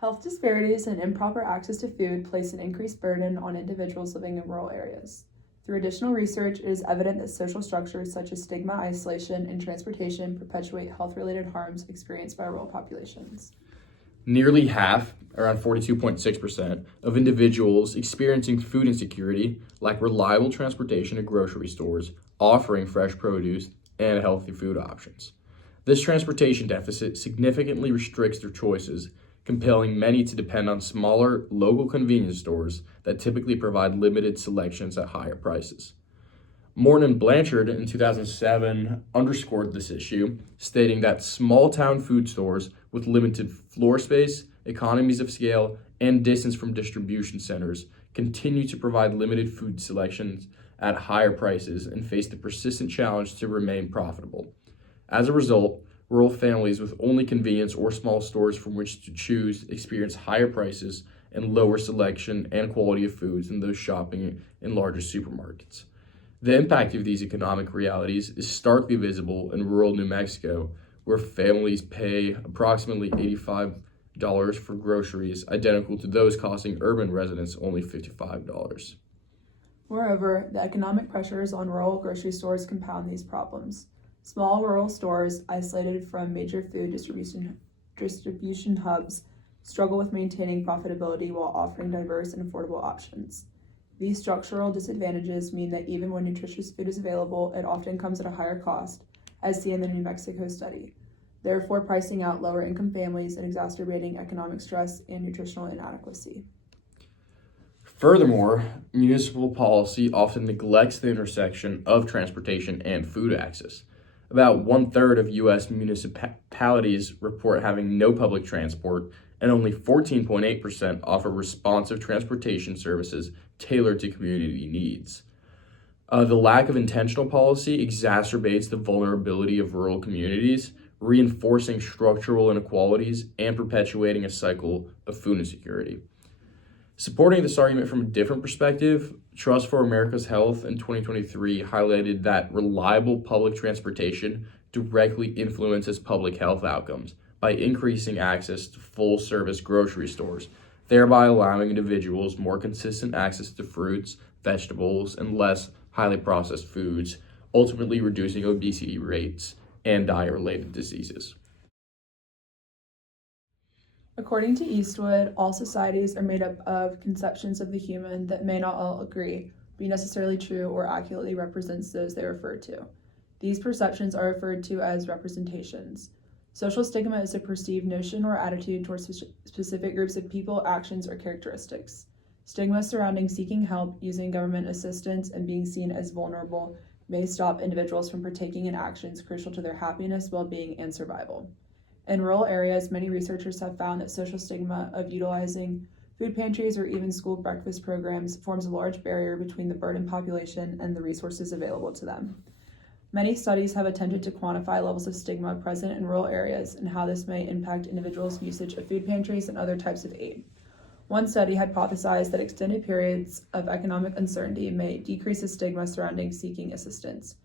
Health disparities and improper access to food place an increased burden on individuals living in rural areas. Through additional research, it is evident that social structures such as stigma, isolation, and transportation perpetuate health-related harms experienced by rural populations. Nearly half, around 42.6%, of individuals experiencing food insecurity lack reliable transportation to grocery stores offering fresh produce and healthy food options. This transportation deficit significantly restricts their choices, compelling many to depend on smaller, local convenience stores that typically provide limited selections at higher prices. Morton and Blanchard in 2007 underscored this issue, stating that small-town food stores with limited floor space, economies of scale, and distance from distribution centers continue to provide limited food selections at higher prices and face the persistent challenge to remain profitable. As a result, rural families with only convenience or small stores from which to choose experience higher prices and lower selection and quality of foods than those shopping in larger supermarkets. The impact of these economic realities is starkly visible in rural New Mexico, where families pay approximately $85 for groceries, identical to those costing urban residents only $55. Moreover, the economic pressures on rural grocery stores compound these problems. Small rural stores, isolated from major food distribution hubs, struggle with maintaining profitability while offering diverse and affordable options. These structural disadvantages mean that even when nutritious food is available, it often comes at a higher cost, as seen in the New Mexico study, therefore pricing out lower-income families and exacerbating economic stress and nutritional inadequacy. Furthermore, municipal policy often neglects the intersection of transportation and food access. About 1/3 of U.S. municipalities report having no public transport, and only 14.8% offer responsive transportation services tailored to community needs. The lack of intentional policy exacerbates the vulnerability of rural communities, reinforcing structural inequalities and perpetuating a cycle of food insecurity. Supporting this argument from a different perspective, Trust for America's Health in 2023 highlighted that reliable public transportation directly influences public health outcomes by increasing access to full-service grocery stores, thereby allowing individuals more consistent access to fruits, vegetables, and less highly processed foods, ultimately reducing obesity rates and diet-related diseases. According to Eastwood, all societies are made up of conceptions of the human that may not all agree, be necessarily true, or accurately represents those they refer to. These perceptions are referred to as representations. Social stigma is a perceived notion or attitude towards specific groups of people, actions, or characteristics. Stigma surrounding seeking help, using government assistance, and being seen as vulnerable may stop individuals from partaking in actions crucial to their happiness, well-being, and survival. In rural areas, many researchers have found that social stigma of utilizing food pantries or even school breakfast programs forms a large barrier between the burdened population and the resources available to them. Many studies have attempted to quantify levels of stigma present in rural areas and how this may impact individuals' usage of food pantries and other types of aid. One study hypothesized that extended periods of economic uncertainty may decrease the stigma surrounding seeking assistance.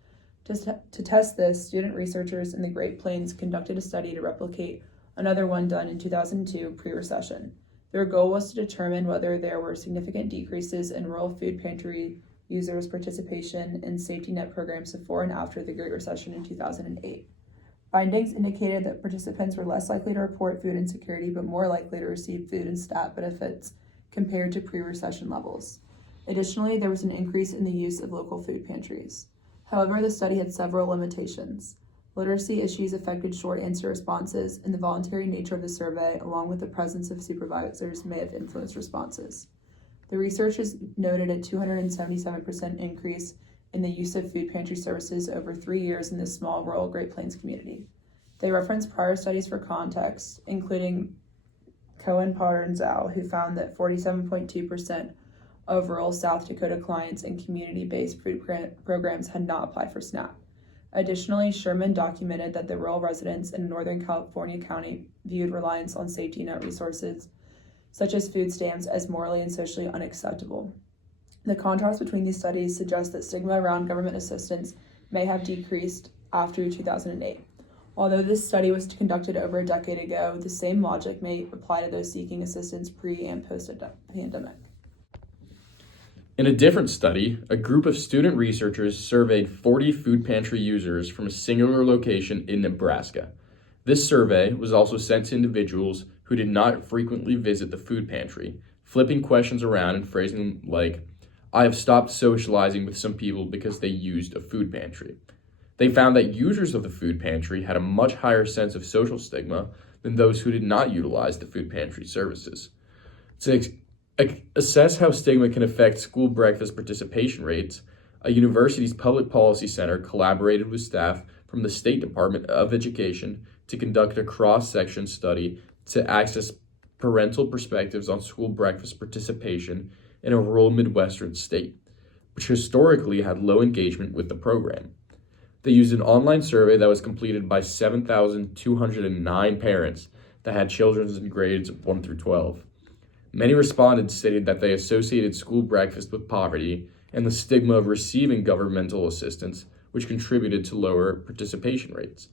To test this, student researchers in the Great Plains conducted a study to replicate another one done in 2002 pre-recession. Their goal was to determine whether there were significant decreases in rural food pantry users' participation in safety net programs before and after the Great Recession in 2008. Findings indicated that participants were less likely to report food insecurity but more likely to receive food and STAT benefits compared to pre-recession levels. Additionally, there was an increase in the use of local food pantries. However, the study had several limitations. Literacy issues affected short answer responses, and the voluntary nature of the survey, along with the presence of supervisors, may have influenced responses. The researchers noted a 277% increase in the use of food pantry services over 3 years in this small rural Great Plains community. They referenced prior studies for context, including Cohen, Potter, and Zhao, who found that 47.2% of rural South Dakota clients in community-based food programs had not applied for SNAP. Additionally, Sherman documented that the rural residents in Northern California County viewed reliance on safety net resources, such as food stamps, as morally and socially unacceptable. The contrast between these studies suggests that stigma around government assistance may have decreased after 2008. Although this study was conducted over a decade ago, the same logic may apply to those seeking assistance pre- and post-pandemic. In a different study, a group of student researchers surveyed 40 food pantry users from a singular location in Nebraska. This survey was also sent to individuals who did not frequently visit the food pantry, flipping questions around and phrasing them like, "I have stopped socializing with some people because they used a food pantry." They found that users of the food pantry had a much higher sense of social stigma than those who did not utilize the food pantry services. To assess how stigma can affect school breakfast participation rates, a university's public policy center collaborated with staff from the State Department of Education to conduct a cross-section study to access parental perspectives on school breakfast participation in a rural Midwestern state, which historically had low engagement with the program. They used an online survey that was completed by 7,209 parents that had children in grades 1 through 12. Many respondents stated that they associated school breakfast with poverty and the stigma of receiving governmental assistance, which contributed to lower participation rates.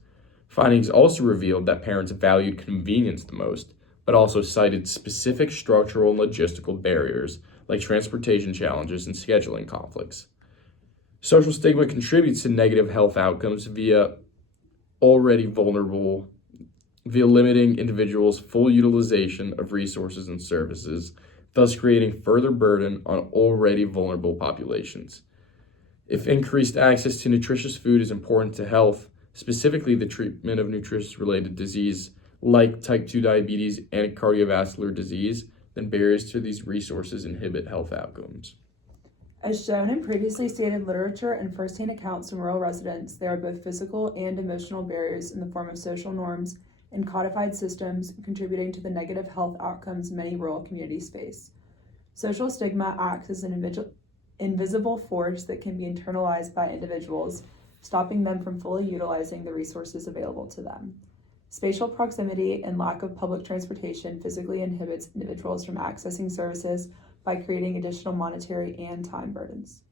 Findings also revealed that parents valued convenience the most, but also cited specific structural and logistical barriers like transportation challenges and scheduling conflicts. Social stigma contributes to negative health outcomes via limiting individuals' full utilization of resources and services, thus creating further burden on already vulnerable populations. If increased access to nutritious food is important to health, specifically the treatment of nutrition-related disease like type 2 diabetes and cardiovascular disease, then barriers to these resources inhibit health outcomes. As shown in previously stated literature and firsthand accounts from rural residents, there are both physical and emotional barriers in the form of social norms and codified systems contributing to the negative health outcomes many rural communities face. Social stigma acts as an invisible force that can be internalized by individuals, stopping them from fully utilizing the resources available to them. Spatial proximity and lack of public transportation physically inhibits individuals from accessing services by creating additional monetary and time burdens.